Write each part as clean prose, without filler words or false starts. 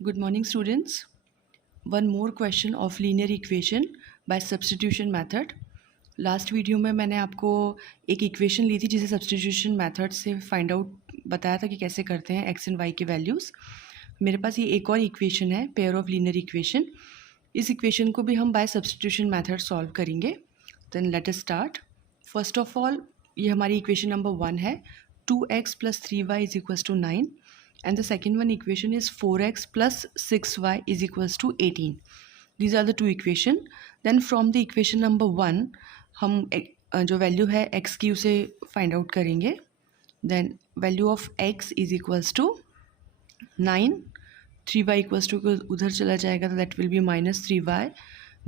Good morning students. One more question of linear equation by substitution method. Last video में मैंने आपको एक equation ली थी जिसे सब्सटीट्यूशन मेथड से फाइंड आउट बताया था कि कैसे करते हैं एक्स एंड वाई के वैल्यूज़। मेरे पास ये एक और इक्वेशन है, पेयर ऑफ लीनियर इक्वेशन। इस इक्वेशन को भी हम बाय सब्सटीट्यूशन मेथड सॉल्व करेंगे। Then let us start. First of all ये हमारी इक्वेशन नंबर 1 है, 2x + 3y = 9 and the second one equation is 4x + 6y = 18. These are the two equation. Then from the equation number 1 हम जो value है x की उसे find out करेंगे। Then value of x = 9, 3y = उधर चला जाएगा तो that will be -3y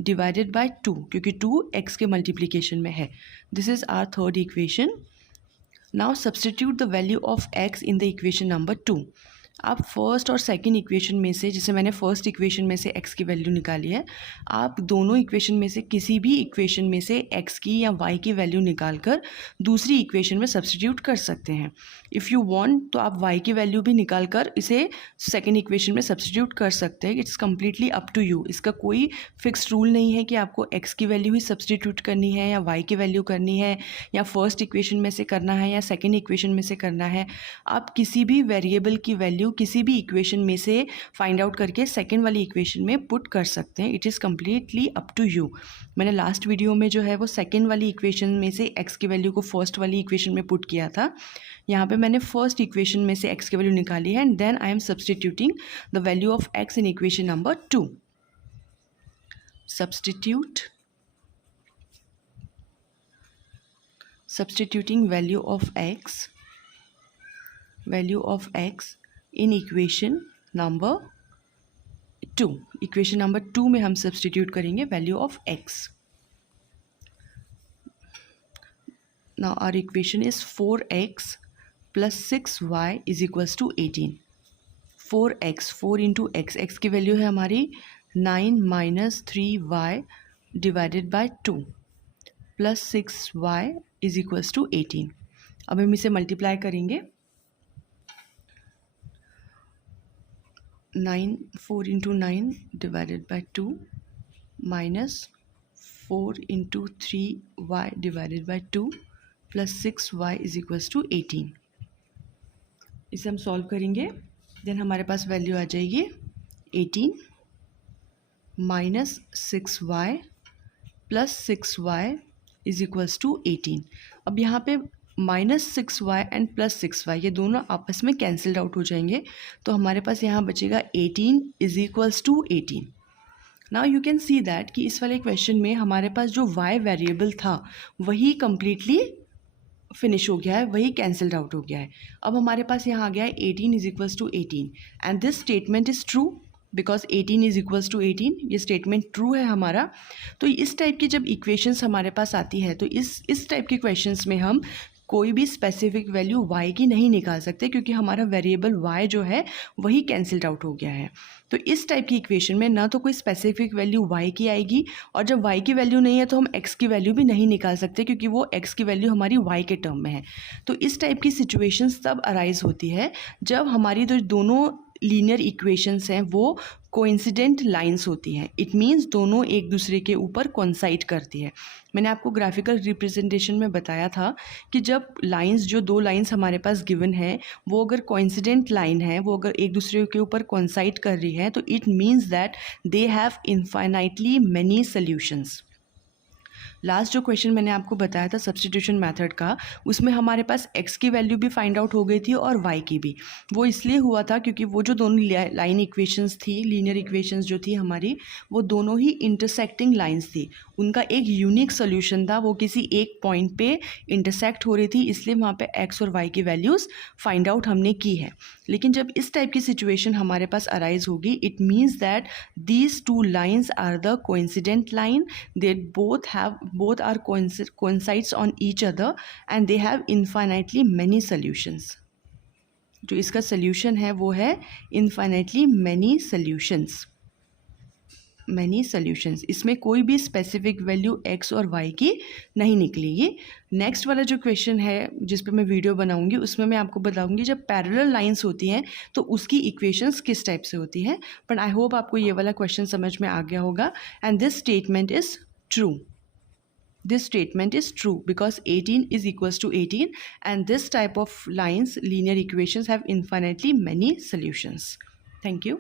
divided by 2, क्योंकि 2 x के मल्टीप्लिकेशन में है। This is our third equation. Now substitute the value of x in the equation number 2। आप फर्स्ट और सेकंड इक्वेशन में से, जैसे मैंने फर्स्ट इक्वेशन में से x की वैल्यू निकाली है, आप दोनों इक्वेशन में से किसी भी इक्वेशन में से x की या y की वैल्यू निकालकर दूसरी इक्वेशन में सब्सटीट्यूट कर सकते हैं। इफ़ यू वांट तो आप y की वैल्यू भी निकालकर इसे सेकंड इक्वेशन में सब्सटीट्यूट कर सकते हैं। It's completely up to you. इसका कोई फिक्स्ड रूल नहीं है कि आपको x की वैल्यू ही सब्सटीट्यूट करनी है या y की वैल्यू करनी है या फर्स्ट इक्वेशन में से करना है या सेकेंड इक्वेशन में से करना है। आप किसी भी वेरिएबल की वैल्यू किसी भी इक्वेशन में से फाइंड आउट करके सेकेंड वाली इक्वेशन में पुट कर सकते हैं। It is completely up to you. मैंने लास्ट वीडियो में जो है वो सेकेंड वाली इक्वेशन में से x की वैल्यू को फर्स्ट वाली इक्वेशन में पुट किया था। यहाँ पे मैंने फर्स्ट इक्वेशन में से x की वैल्यू निकाली है and then I am substituting the value of x in equation number 2। substituting value of x in equation number 2। Equation number 2 में हम सब्सटीट्यूट करेंगे value of x। Now our equation is 4x + 6y = 18। 4x, 4 into x की value है हमारी 9 - 3y divided by 2 + 6y = 18। अब हम इसे multiply करेंगे। 4 into 9 divided by 2 -4 into 3y divided by 2 + 6y = 18। इसे हम सॉल्व करेंगे। देन हमारे पास वैल्यू आ जाएगी 18 - 6y + 6y = 18। अब यहाँ पे -6y एंड +6y ये दोनों आपस में कैंसल्ड आउट हो जाएंगे, तो हमारे पास यहाँ बचेगा 18 = 18। Now you can see that कि इस वाले क्वेश्चन में हमारे पास जो y वेरिएबल था वही कम्प्लीटली फिनिश हो गया है, वही कैंसल्ड आउट हो गया है। अब हमारे पास यहाँ आ गया है 18 = 18 and this statement is true because 18 = 18। ये स्टेटमेंट ट्रू है हमारा। तो इस टाइप की जब इक्वेशंस हमारे पास आती है तो इस टाइप के क्वेश्चंस में हम कोई भी स्पेसिफिक वैल्यू y की नहीं निकाल सकते, क्योंकि हमारा वेरिएबल y जो है वही कैंसल्ड आउट हो गया है। तो इस टाइप की इक्वेशन में ना तो कोई स्पेसिफिक वैल्यू y की आएगी, और जब y की वैल्यू नहीं है तो हम x की वैल्यू भी नहीं निकाल सकते, क्योंकि वो x की वैल्यू हमारी y के टर्म में है। तो इस टाइप की सिचुएशंस तब अराइज होती है जब हमारी जो दोनों लीनियर इक्वेशंस हैं वो कोइंसिडेंट लाइंस होती हैं। इट मीन्स दोनों एक दूसरे के ऊपर कोइंसाइड करती है। मैंने आपको ग्राफिकल रिप्रेजेंटेशन में बताया था कि जब लाइंस, जो दो लाइंस हमारे पास गिवन है, वो अगर कोइंसिडेंट लाइन है, वो अगर एक दूसरे के ऊपर कोइंसाइड कर रही है, तो it means that they have infinitely many solutions. Last जो क्वेश्चन मैंने आपको बताया था सब्सटीट्यूशन मेथड का, उसमें हमारे पास x की वैल्यू भी फाइंड आउट हो गई थी और y की भी। वो इसलिए हुआ था क्योंकि वो जो दोनों लाइन इक्वेशंस थी, लीनियर इक्वेशंस जो थी हमारी, वो दोनों ही इंटरसेक्टिंग लाइंस थी। उनका एक यूनिक सोल्यूशन था, वो किसी एक पॉइंट पे इंटरसेक्ट हो रही थी, इसलिए वहाँ पे x और y की वैल्यूज़ फाइंड आउट हमने की है। लेकिन जब इस टाइप की सिचुएशन हमारे पास अराइज होगी, it means that these two lines are the coincident line, they both are coincides on each other and they have infinitely many solutions। जो इसका सोल्यूशन है वो है infinitely many solutions। Many solutions. इसमें कोई भी स्पेसिफिक वैल्यू x और y की नहीं निकलेगी। नेक्स्ट वाला जो क्वेश्चन है जिस पे मैं वीडियो बनाऊंगी उसमें मैं आपको बताऊंगी जब पैरेलल लाइंस होती हैं तो उसकी इक्वेशंस किस टाइप से होती है। बट आई होप आपको ये वाला क्वेश्चन समझ में आ गया होगा। And this statement is true. This statement is true because 18 is equals to 18 and this type of lines linear equations have infinitely many solutions. Thank you.